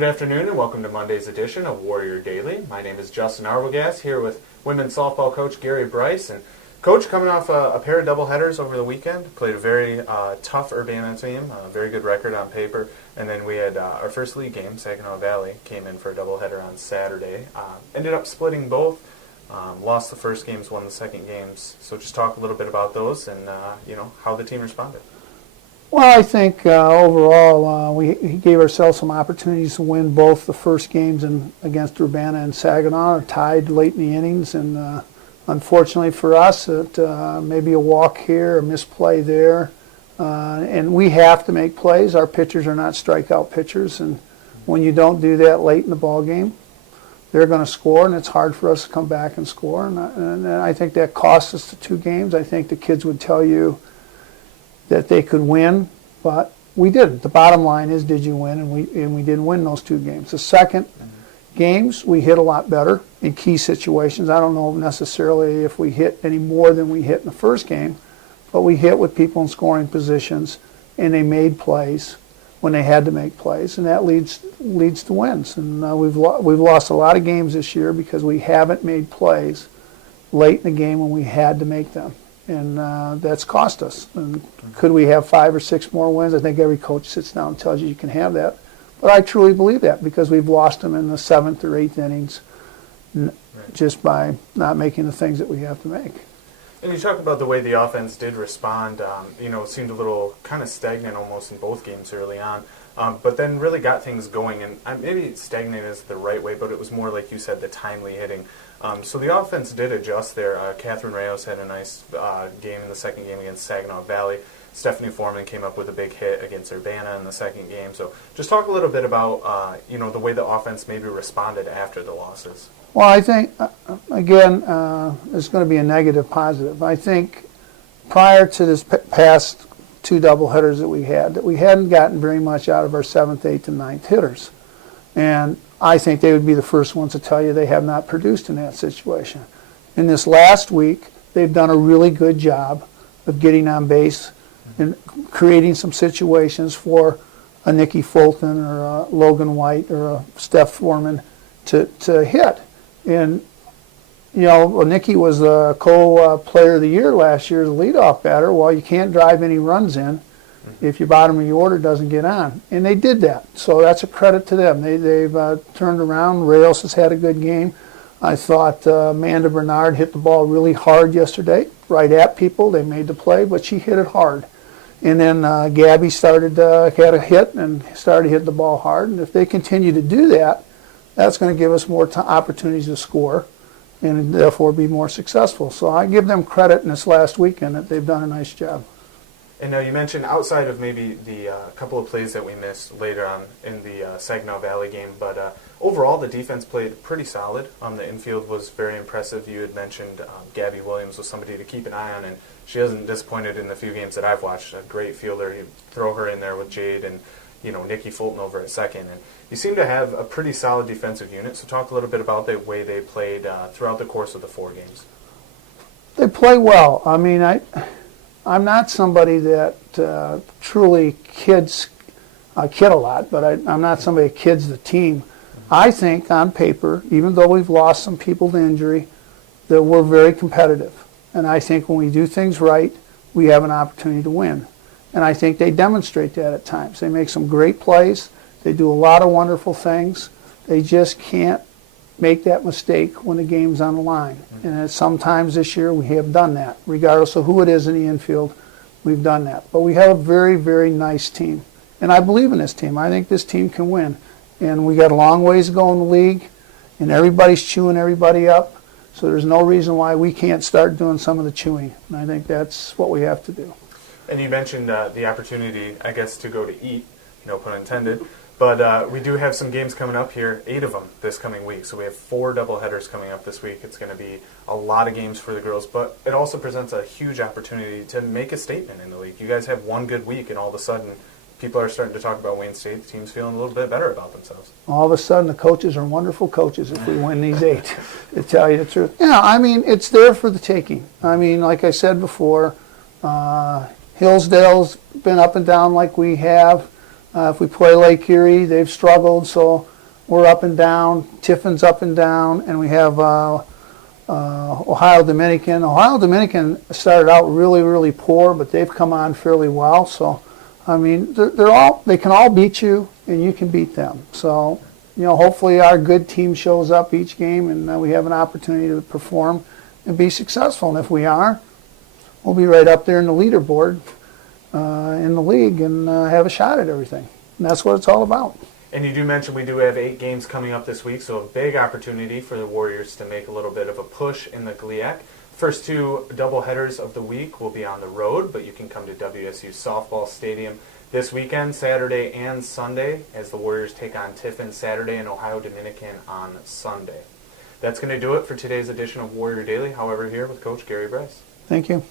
Good afternoon and welcome to Monday's edition of Warrior Daily. My name is Justin Arbogast here with women's softball coach Gary Bryce. And Coach, coming off a pair of doubleheaders over the weekend, played a very tough Urbana team, a very good record on paper. And then we had our first league game, Saginaw Valley, came in for a doubleheader on Saturday. Ended up splitting both, lost the first games, won the second games. So just talk a little bit about those and how the team responded. Well, I think overall we gave ourselves some opportunities to win both the first games against Urbana and Saginaw, tied late in the innings, and unfortunately for us, maybe a walk here, a misplay there, and we have to make plays. Our pitchers are not strikeout pitchers, and when you don't do that late in the ball game, they're going to score, and it's hard for us to come back and score, and I think that cost us the 2 games. I think the kids would tell you that they could win, but we didn't. The bottom line is, did you win? And we didn't win those 2 games. The second games, we hit a lot better in key situations. I don't know necessarily if we hit any more than we hit in the first game, but we hit with people in scoring positions, and they made plays when they had to make plays, and that leads to wins. And we've lost a lot of games this year because we haven't made plays late in the game when we had to make them. And that's cost us. And could we have 5 or 6 more wins? I think every coach sits down and tells you can have that. But I truly believe that because we've lost them in the 7th or 8th innings just by not making the things that we have to make. And you talked about the way the offense did respond. It seemed a little kind of stagnant almost in both games early on. But then really got things going. And maybe stagnant is the right way, but it was more like you said, the timely hitting. So the offense did adjust there. Catherine Reyes had a nice game in the second game against Saginaw Valley. Stephanie Foreman came up with a big hit against Urbana in the second game. So just talk a little bit about the way the offense maybe responded after the losses. Well, I think, again, it's going to be a negative positive. I think prior to this past 2 doubleheaders that we had, that we hadn't gotten very much out of our 7th, 8th, and 9th hitters. And I think they would be the first ones to tell you they have not produced in that situation. In this last week, they've done a really good job of getting on base and creating some situations for a Nikki Fulton or a Logan White or a Steph Foreman to hit. And, Nikki was the co-player of the year last year as a leadoff batter. Well, you can't drive any runs in if your bottom of your order doesn't get on. And they did that. So that's a credit to them. They've turned around. Reyes has had a good game. I thought Amanda Bernard hit the ball really hard yesterday, right at people. They made the play, but she hit it hard. And then Gabby had a hit and started hitting the ball hard. And if they continue to do that, that's going to give us more opportunities to score and therefore be more successful. So I give them credit in this last weekend that they've done a nice job. And you mentioned outside of maybe the couple of plays that we missed later on in the Saginaw Valley game, but overall the defense played pretty solid. The infield was very impressive. You had mentioned Gabby Williams was somebody to keep an eye on, and she hasn't disappointed in the few games that I've watched. A great fielder. You throw her in there with Jade and Nikki Fulton over at second. And you seem to have a pretty solid defensive unit, so talk a little bit about the way they played throughout the course of the 4 games. They play well. I mean, I'm not somebody that truly kids kid a lot, but I'm not somebody that kids the team. I think on paper, even though we've lost some people to injury, that we're very competitive. And I think when we do things right, we have an opportunity to win. And I think they demonstrate that at times. They make some great plays. They do a lot of wonderful things. They just can't make that mistake when the game's on the line. And sometimes this year we have done that. Regardless of who it is in the infield, we've done that. But we have a very, very nice team. And I believe in this team. I think this team can win. And we got a long ways to go in the league, and everybody's chewing everybody up. So there's no reason why we can't start doing some of the chewing. And I think that's what we have to do. And you mentioned the opportunity, I guess, to go to eat, no pun intended. But we do have some games coming up here, 8 of them this coming week. So we have 4 doubleheaders coming up this week. It's going to be a lot of games for the girls, but it also presents a huge opportunity to make a statement in the league. You guys have one good week, and all of a sudden people are starting to talk about Wayne State. The team's feeling a little bit better about themselves. All of a sudden the coaches are wonderful coaches if we win these 8, to tell you the truth. Yeah, I mean, it's there for the taking. I mean, like I said before, Hillsdale's been up and down like we have. If we play Lake Erie, they've struggled, so we're up and down. Tiffin's up and down, and we have Ohio Dominican. Ohio Dominican started out really, really poor, but they've come on fairly well. So, I mean, they can all beat you, and you can beat them. So, hopefully our good team shows up each game, and we have an opportunity to perform and be successful. And if we are, we'll be right up there in the leaderboard in the league and have a shot at everything. And that's what it's all about. And you do mention we do have 8 games coming up this week, so a big opportunity for the Warriors to make a little bit of a push in the GLIAC. First 2 doubleheaders of the week will be on the road, but you can come to WSU Softball Stadium this weekend, Saturday and Sunday, as the Warriors take on Tiffin Saturday and Ohio Dominican on Sunday. That's going to do it for today's edition of Warrior Daily. However, here with Coach Gary Bryce. Thank you.